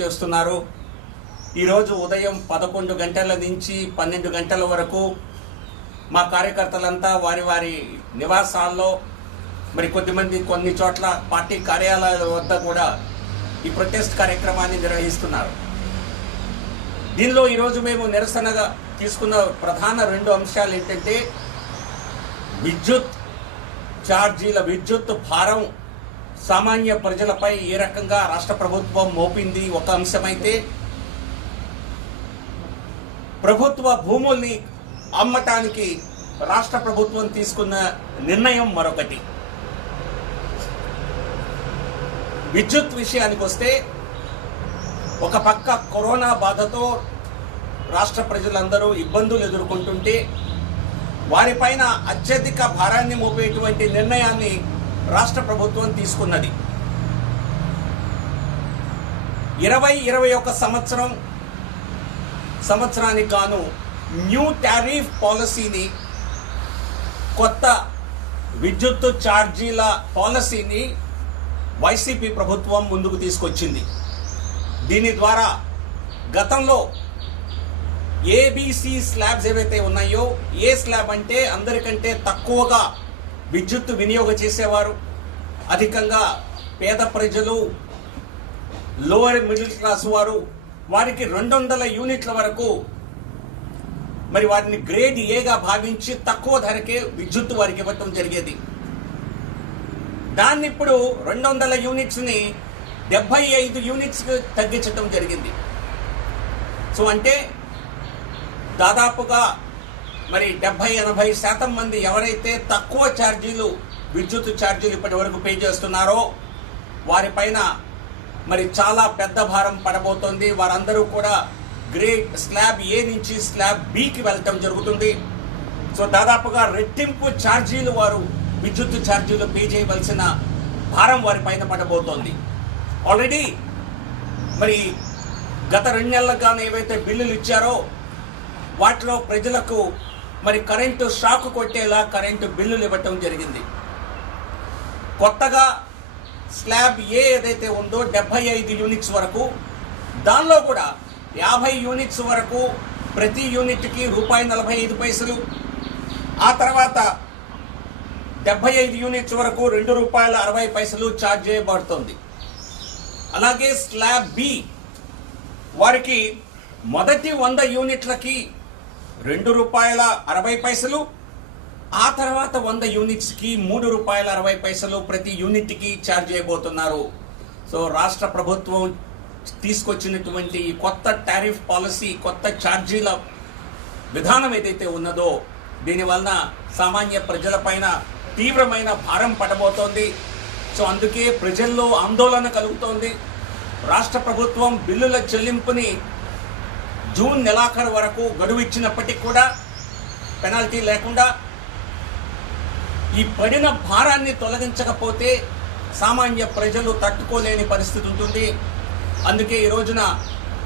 చేస్తున్నారు. ఈరోజు ఉదయం 11 గంటల నుంచి 12 గంటల వరకు మా కార్యకర్తలంతా వారి వారి నివాసాల్లో, మరి కొద్దిమంది కొన్ని చోట్ల పార్టీ కార్యాలయాల వద్ద కూడా ఈ ప్రొటెస్ట్ కార్యక్రమాన్ని నిర్వహిస్తున్నారు. దీనిలో ఈరోజు మేము నిరసనగా తీసుకున్న ప్రధాన 2 అంశాలు ఏంటంటే, విద్యుత్ ఛార్జీల విద్యుత్ భారం సామాన్య ప్రజలపై ఏ రకంగా రాష్ట్ర ప్రభుత్వం మోపింది ఒక అంశమైతే, ప్రభుత్వ భూముల్ని అమ్మటానికి రాష్ట్ర ప్రభుత్వం తీసుకున్న నిర్ణయం మరొకటి. విద్యుత్ విషయానికి వస్తే, ఒక పక్క కరోనా బాధతో రాష్ట్ర ప్రజలందరూ ఇబ్బందులు ఎదుర్కొంటుంటే వారిపైన అత్యధిక భారాన్ని మోపేటువంటి నిర్ణయాన్ని రాష్ట్ర ప్రభుత్వం తీసుకున్నది. 2021 సంవత్సరానికి గాను న్యూ టారిఫ్ పాలసీని, కొత్త విద్యుత్ ఛార్జీల పాలసీని వైసీపీ ప్రభుత్వం ముందుకు తీసుకొచ్చింది. దీని ద్వారా గతంలో ఏబిసి స్లాబ్స్ ఏవైతే ఉన్నాయో, ఏ స్లాబ్ అంటే అందరికంటే తక్కువగా విద్యుత్ వినియోగం చేసేవారు, అధికంగా పేద ప్రజలు, లోవర్ మిడిల్ క్లాస్ వారు, వారికి 200 యూనిట్ల వరకు మరి వారిని గ్రేడ్ ఏగా భావించి తక్కువ ధరకే విద్యుత్ వారికి ఇవ్వటం జరిగేది. దాన్ని ఇప్పుడు 200 యూనిట్స్ని 75 యూనిట్స్కి తగ్గించడం జరిగింది. సో అంటే దాదాపుగా మరి 70-80% మంది ఎవరైతే తక్కువ ఛార్జీలు, విద్యుత్ ఛార్జీలు ఇప్పటి వరకు పే చేస్తున్నారో వారిపైన మరి చాలా పెద్ద భారం పడబోతోంది. వారందరూ కూడా గ్రేడ్ స్లాబ్ ఏ నుంచి స్లాబ్ బికి వెళ్ళటం జరుగుతుంది. సో దాదాపుగా రెట్టింపు ఛార్జీలు వారు విద్యుత్ ఛార్జీలు పే చేయవలసిన భారం వారిపైన పడబోతోంది. ఆల్రెడీ మరి గత 2 నెలలకు గాను ఏవైతే బిల్లులు ఇచ్చారో వాటిలో ప్రజలకు మరి కరెంటు షాక్ కొట్టేలా కరెంటు బిల్లులు ఇవ్వటం జరిగింది. కొత్తగా స్లాబ్ ఏ ఏదైతే ఉందో 75 యూనిట్స్ వరకు, దానిలో కూడా 50 యూనిట్స్ వరకు ప్రతి యూనిట్కి ₹1.45, ఆ తర్వాత 75 యూనిట్స్ వరకు ₹2.60 ఛార్జ్ చేయబడుతుంది. అలాగే స్లాబ్ బి వారికి మొదటి 100 యూనిట్లకి ₹2.60, ఆ తర్వాత 100 యూనిట్స్కి ₹3.60 ప్రతి యూనిట్కి ఛార్జ్ చేయబోతున్నారు. సో రాష్ట్ర ప్రభుత్వం తీసుకొచ్చినటువంటి ఈ కొత్త టారిఫ్ పాలసీ, కొత్త ఛార్జీల విధానం ఏదైతే ఉన్నదో దీనివలన సామాన్య ప్రజలపైన తీవ్రమైన భారం పడబోతోంది. సో అందుకే ప్రజల్లో ఆందోళన కలుగుతోంది. రాష్ట్ర ప్రభుత్వం బిల్లుల చెల్లింపుని జూన్ నెలాఖరు వరకు గడువు ఇచ్చినప్పటికీ కూడా పెనాల్టీ లేకుండా ఈ పడిన భారాన్ని తొలగించకపోతే సామాన్య ప్రజలు తట్టుకోలేని పరిస్థితి ఉంటుంది. అందుకే ఈ రోజున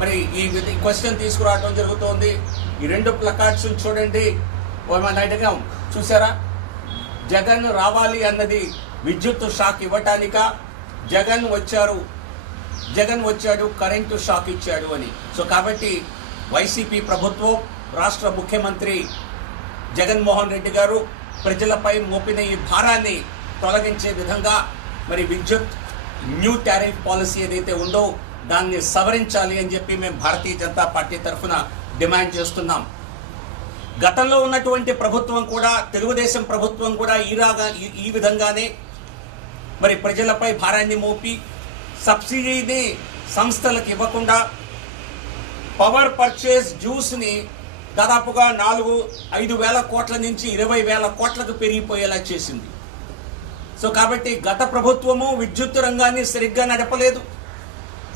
మరి ఈ క్వశ్చన్ తీసుకురావడం జరుగుతోంది. ఈ 2 ప్లకార్డ్స్ చూడండి, అడిగాం చూసారా, జగన్ రావాలి అన్నది విద్యుత్ షాక్ ఇవ్వటానిక, జగన్ వచ్చాడు కరెంటు షాక్ ఇచ్చాడు అని. సో కాబట్టి వైసీపీ ప్రభుత్వం, రాష్ట్ర ముఖ్యమంత్రి జగన్మోహన్ రెడ్డి గారు ప్రజలపై మోపిన ఈ భారాన్ని తొలగించే విధంగా మరి విద్యుత్ న్యూ టారిఫ్ పాలసీ ఏదైతే ఉందో దాన్ని సవరించాలి అని చెప్పి మేము భారతీయ జనతా పార్టీ తరఫున డిమాండ్ చేస్తున్నాం. గతంలో ఉన్నటువంటి ప్రభుత్వం కూడా, తెలుగుదేశం ప్రభుత్వం కూడా ఈ విధంగానే మరి ప్రజలపై భారాన్ని మోపి సబ్సిడీని సంస్థలకు ఇవ్వకుండా పవర్ పర్చేస్ డ్యూస్ని దాదాపుగా 4-5 వేల కోట్ల నుంచి 20 వేల కోట్లకు పెరిగిపోయేలా చేసింది. సో కాబట్టి గత ప్రభుత్వము విద్యుత్ రంగాన్ని సరిగ్గా నడపలేదు,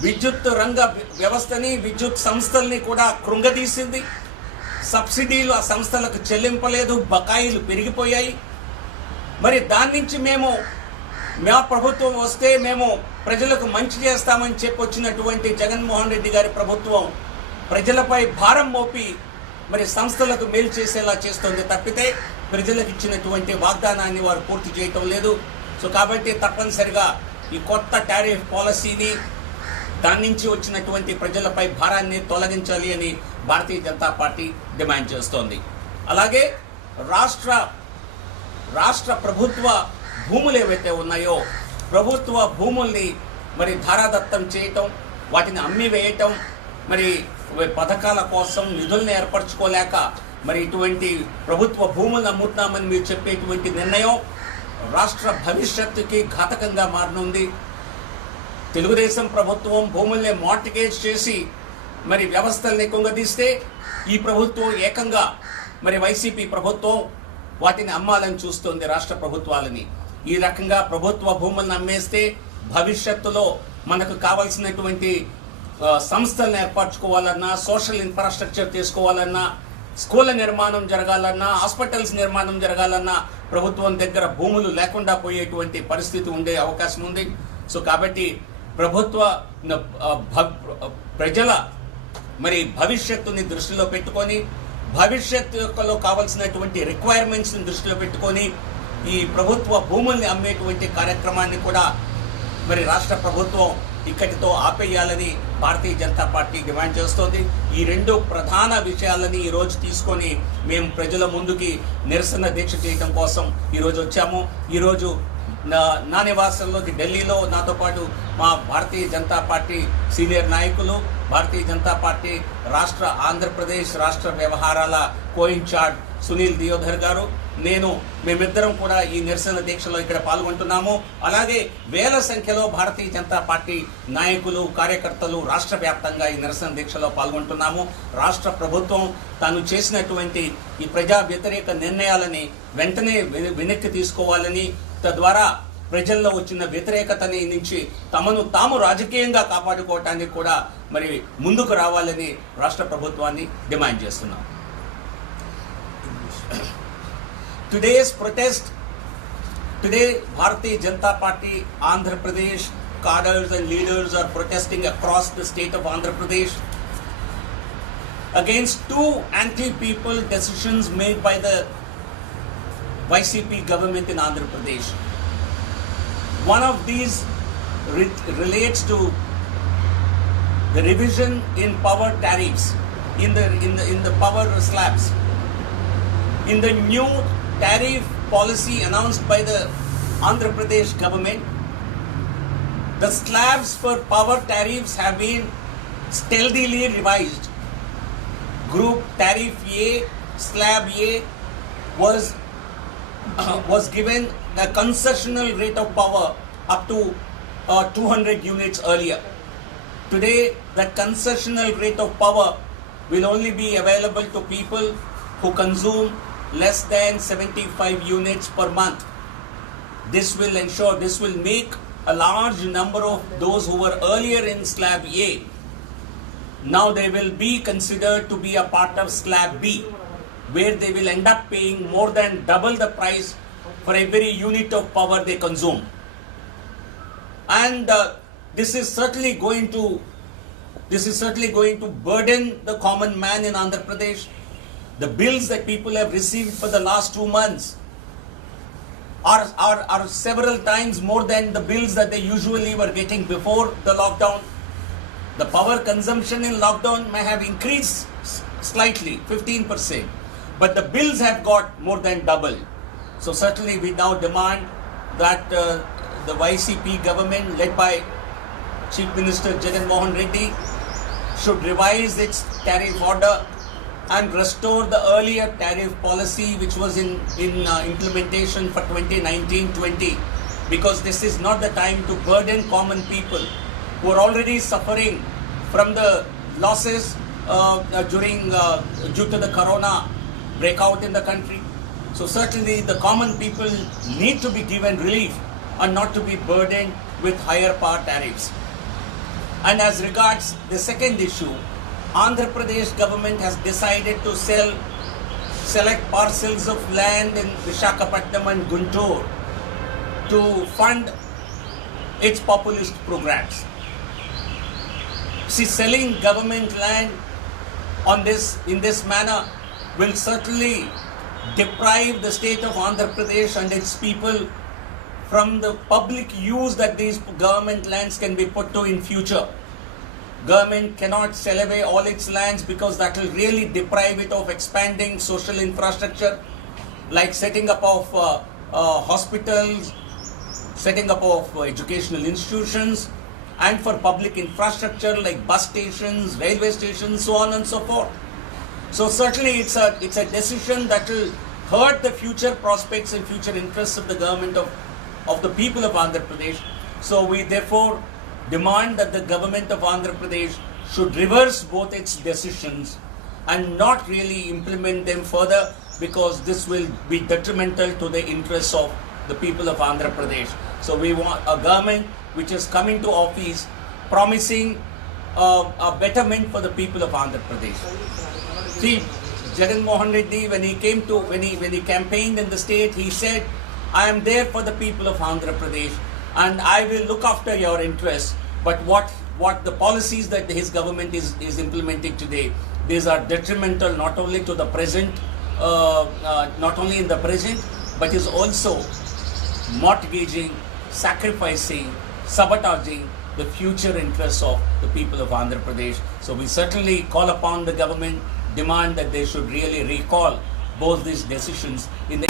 విద్యుత్ రంగ వ్యవస్థని, విద్యుత్ సంస్థల్ని కూడా కృంగదీసింది. సబ్సిడీలు ఆ సంస్థలకు చెల్లింపలేదు, బకాయిలు పెరిగిపోయాయి. మరి దాని నుంచి మా ప్రభుత్వం వస్తే మేము ప్రజలకు మంచి చేస్తామని చెప్పి వచ్చినటువంటి జగన్మోహన్ రెడ్డి గారి ప్రభుత్వం ప్రజలపై భారం మోపి మరి సంస్థలకు మేలు చేసేలా చేస్తుంది తప్పితే ప్రజలకు ఇచ్చినటువంటి వాగ్దానాన్ని వారు పూర్తి చేయటం లేదు. సో కాబట్టి తప్పనిసరిగా ఈ కొత్త టారిఫ్ పాలసీని దాని నుంచి వచ్చినటువంటి ప్రజలపై భారాన్ని తొలగించాలి అని భారతీయ జనతా పార్టీ డిమాండ్ చేస్తోంది. అలాగే రాష్ట్ర ప్రభుత్వ భూములు ఏవైతే ఉన్నాయో ప్రభుత్వ భూముల్ని మరి ధారాదత్తం చేయటం, వాటిని అమ్మి వేయటం, మరి పథకాల కోసం నిధులను ఏర్పరచుకోలేక మరి ఇటువంటి ప్రభుత్వ భూములను అమ్ముతున్నామని మీరు చెప్పేటువంటి నిర్ణయం రాష్ట్ర భవిష్యత్తుకి ఘాతకంగా మారనుంది. తెలుగుదేశం ప్రభుత్వం భూముల్ని మార్టిగేజ్ చేసి మరి వ్యవస్థల్ని కుంగదీస్తే ఈ ప్రభుత్వం ఏకంగా మరి వైసీపీ ప్రభుత్వం వాటిని అమ్మాలని చూస్తోంది రాష్ట్ర ప్రభుత్వాలని. ఈ రకంగా ప్రభుత్వ భూములను అమ్మేస్తే భవిష్యత్తులో మనకు కావాల్సినటువంటి సంస్థలను ఏర్పరచుకోవాలన్నా, సోషల్ ఇన్ఫ్రాస్ట్రక్చర్ తీసుకోవాలన్నా, స్కూళ్ళ నిర్మాణం జరగాలన్నా, హాస్పిటల్స్ నిర్మాణం జరగాలన్నా ప్రభుత్వం దగ్గర భూములు లేకుండా పోయేటువంటి పరిస్థితి ఉండే అవకాశం ఉంది. సో కాబట్టి ప్రభుత్వ ప్రజల మరి భవిష్యత్తుని దృష్టిలో పెట్టుకొని, భవిష్యత్తులో కావాల్సినటువంటి రిక్వైర్మెంట్స్ని దృష్టిలో పెట్టుకొని ఈ ప్రభుత్వ భూముల్ని అమ్మేటువంటి కార్యక్రమాన్ని కూడా మరి రాష్ట్ర ప్రభుత్వం ఇక్కడితో ఆపేయాలని భారతీయ జనతా పార్టీ డిమాండ్ చేస్తోంది. ఈ రెండు ప్రధాన విషయాలని ఈరోజు తీసుకొని మేము ప్రజల ముందుకి నిరసన దీక్ష చేయడం కోసం ఈరోజు వచ్చాము. ఈరోజు నా నివాసంలో ఢిల్లీలో నాతో పాటు మా భారతీయ జనతా పార్టీ సీనియర్ నాయకులు, భారతీయ జనతా పార్టీ ఆంధ్రప్రదేశ్ రాష్ట్ర వ్యవహారాల కో-ఇన్ఛార్జ్ సునీల్ దియోధర్ గారు, మేమిద్దరం కూడా ఈ నిరసన దీక్షలో ఇక్కడ పాల్గొంటున్నాము. అలాగే వేల సంఖ్యలో భారతీయ జనతా పార్టీ నాయకులు, కార్యకర్తలు రాష్ట్ర వ్యాప్తంగా ఈ నిరసన దీక్షలో పాల్గొంటున్నాము. రాష్ట్ర ప్రభుత్వం తాను చేసినటువంటి ఈ ప్రజా వ్యతిరేక నిర్ణయాలని వెంటనే వెనక్కి తీసుకోవాలని, తద్వారా ప్రజల్లో వచ్చిన వ్యతిరేకతని నుంచి తమను తాము రాజకీయంగా కాపాడుకోవటానికి కూడా మరి ముందుకు రావాలని రాష్ట్ర ప్రభుత్వాన్ని డిమాండ్ చేస్తున్నాం. Today's protest, Bharatiya Janata Party, Andhra Pradesh cadres and leaders are protesting across the state of Andhra Pradesh against two anti-people decisions made by the YCP government in Andhra Pradesh. One of these relates to the revision in power tariffs, in the power slabs. In the new tariff policy announced by the Andhra Pradesh government, the slabs for power tariffs have been stealthily revised. Group Tariff A, Slab A was given the concessional rate of power up to 200 units earlier. Today, the concessional rate of power will only be available to people who consume less than 75 units per month. This will make a large number of those who were earlier in Slab A. Now they will be considered to be a part of Slab B, where they will end up paying more than double the price for every unit of power they consume. And this is certainly going to burden the common man in Andhra Pradesh. The bills that people have received for the last 2 months are several times more than the bills that they usually were getting before the lockdown. The power consumption in lockdown may have increased slightly, 15%, but the bills have got more than double. So certainly we now demand that the YCP government led by Chief Minister Jagan Mohan Reddy should revise its tariff order and restore the earlier tariff policy which was in implementation for 2019-20, because this is not the time to burden common people who are already suffering from the losses due to the corona breakout in the country. So certainly the common people need to be given relief and not to be burdened with higher power tariffs. And as regards the second issue, Andhra Pradesh government has decided to sell select parcels of land in Visakhapatnam and Guntur to fund its populist programs. See, selling government land in this manner will certainly deprive the state of Andhra Pradesh and its people from the public use that these government lands can be put to in future. Government cannot sell away all its lands because that will really deprive it of expanding social infrastructure like setting up of hospitals, setting up of educational institutions, and for public infrastructure like bus stations, railway stations, so on and so forth. So certainly it's a decision that will hurt the future prospects and future interests of the government of the people of Andhra Pradesh. So we therefore demand that the government of Andhra Pradesh should reverse both its decisions and not really implement them further, because this will be detrimental to the interests of the people of Andhra Pradesh. So we want a government which is coming to office promising a betterment for the people of Andhra Pradesh. See, Jagan Mohan Reddy, when he campaigned in the state, he said, "I am there for the people of Andhra Pradesh, and I will look after your interests." But what the policies that his government is implementing today, these are detrimental not only to the present, not only in the present, but is also mortgaging, sacrificing, sabotaging the future interests of the people of Andhra Pradesh. So we certainly call upon the government, demand that they should really recall both these decisions in the